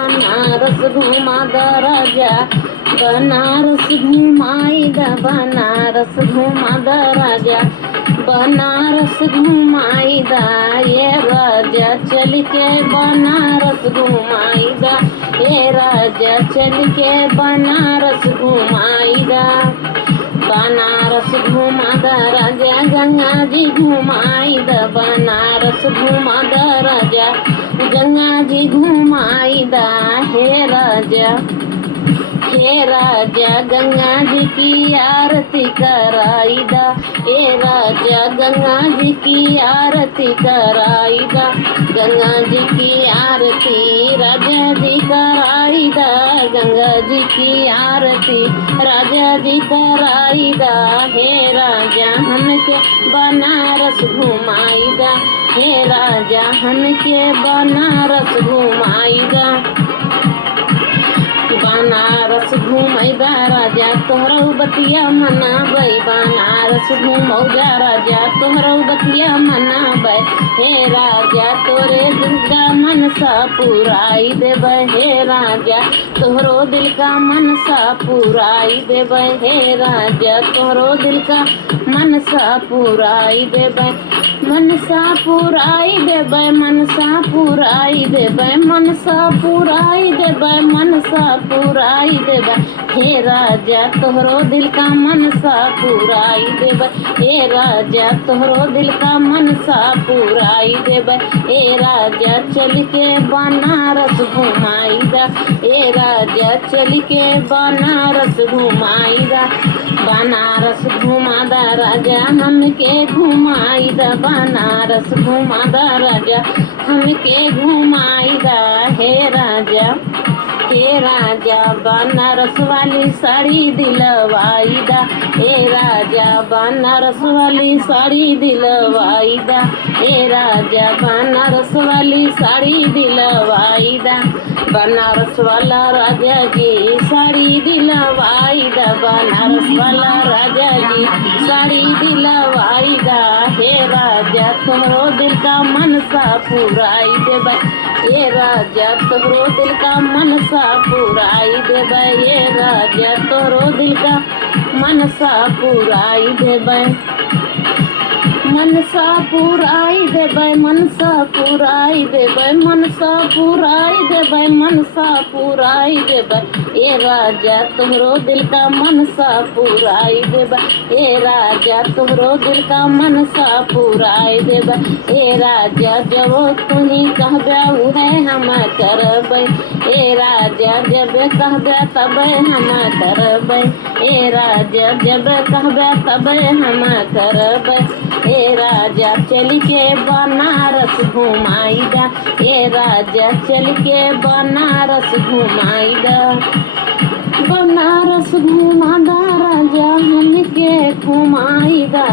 बनारस घुमा द राजा, बनारस घुमाई द, बनारस घुमा द राजा, बनारस घुमाई द, ये राजा चल के बनारस घुमाई द, ये राजा चल के बनारस घुमाई द। बनारस घुमा द राजा, गंगा जी घुमाई द, बनारस घुमा द राजा, गंगा जी घुमाई द, हे राजा, हे राजा गंगा जी की आरती कराई दा, हे राजा गंगा जी की आरती कराई दा, गंगा जी की आरती राजा जी कराई दा, गंगा जी की आरती राजा जी कराई दा, हे राजा हमके बनारस घुमाई दा, हे राजा हमके बनारस घुमाई दा। बनारस घूमैबा राजा तोहरौ बतिया मनाबै, बनारस घूमौजा राजा तोहरौ बतिया मनाबै, हे राजा तोरे दिल का मनसा पुराई देबै, हे राजा तोहरो दिल का मनसा पुराई देबै, हे राजा तोहरो दिल का मनसा पुराई देबै, मनसा पुराई देबै, मनसा पुराई देबै, मनसा पुराई देबै, मनसा पुराई देबै, हे राजा तोहरो दिल का मनसा पुराई देबै, हे राजा तोहरो दिल का मनसा पुराई देबै, हे राजा चल के बनारस घुमाई दा, हे राजा चल के बनारस घुमाई दा, बनारस घुमा दा राजा हमके घुमाई दा, बनारस घुमा दा राजा हमके घुमाई दा, हे राजा, हे राजा बनारस वाली साड़ी दिलवाई दा, हे राजा बनारस वाली साड़ी दिलवाई दा, हे राजा बनारस वाली साड़ी दिलवाई दा, बनारस वाला राजा जी साड़ी दिलवाई दा, बनारस वाला राजा जी साड़ी दिलवाई दा, हे राजा तोहरो दिल का मनसा पुराई देबै, ये राजा तोहरो दिल का मनसा पुराई देबै, ये राजा तोहरो दिल का मनसा पुराई देबै, मनसा पुराई देबै, मनसा पुराई देबै, मनसा पुराई देबै, मनसा पुराई देबै, ये राजा तोहरो दिल का मनसा पुराई देबै, ये राजा तोहरो दिल का मनसा पुराई देबै, ये राजा जब तुही कहबे उहे हम करबै, ये राजा जब कहबे तब हम करबै, ये राजा जब कहबे तब हम करबै, हे राजा चल के बनारस घुमाई दा, हे राजा चल के बनारस घुमाई दा, बनारस घुमा दा राजा हमके घुमाई दा,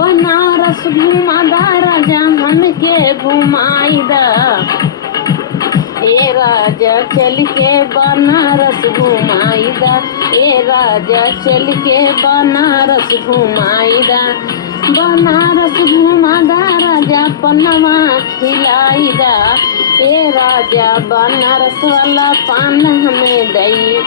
बनारस घुमा दा राजा हमके घुमाई दा, ए राजा चल के बनारस घुमाई दा, ए राजा चल के बनारस घुमाई दा, बनारस घुमा दा राजा पनवा खिलाई दा, ए राजा बनारस वाला पान हमें दई,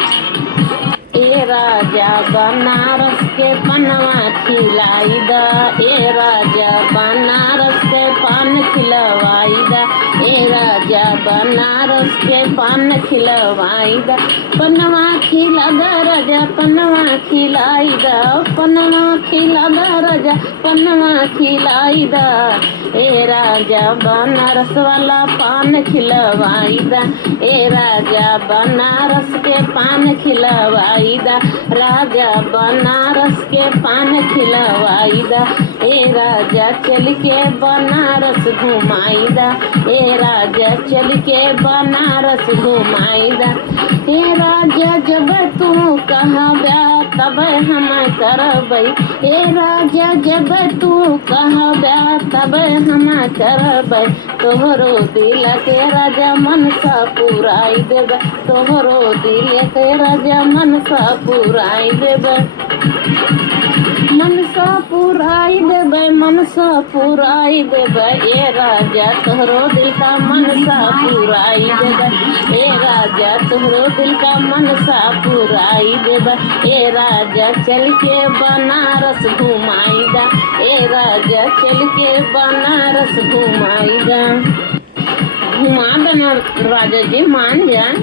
ए राजा बनारस के पनवा खिलाई दा, ए राजा बनारस के पान खिलवाई दा, ए राजा बनारस के पान खिलवाई दा, पनवा खिला दा राजा पनवा खिलाई दा, पनवा खिला दा राजा पनवा खिलाई दा, ए राजा बनारस वाला पान खिलवाई दा, ए राजा बनारस के पान खिलवाई दा, राजा बनारस के पान खिलवाई दा, ए राजा चल के बनारस घुमाई दा, ए राजा चल के बनारस घुमाई दा, ए राजा जब तू कहबे तब हम करबै, ए राजा जब तू कहबे तब हम करबै, तोहरो दिल के राजा मनसा पुराई देबै, तोहरो दिल के राजा मनसा पुराई देबै, मनसा पुराई देबै, मनसा पुराई देबै, ए राजा तोहरो दिल का मनसा पुराई देबै, ए राजा तोहरो दिल का मनसा पुराई देबा। ए राजा चल के बनारस घुमाईदा, ए राजा चल के बनारस घुमाईदा। घुमा देना राजा जी, मान जाए।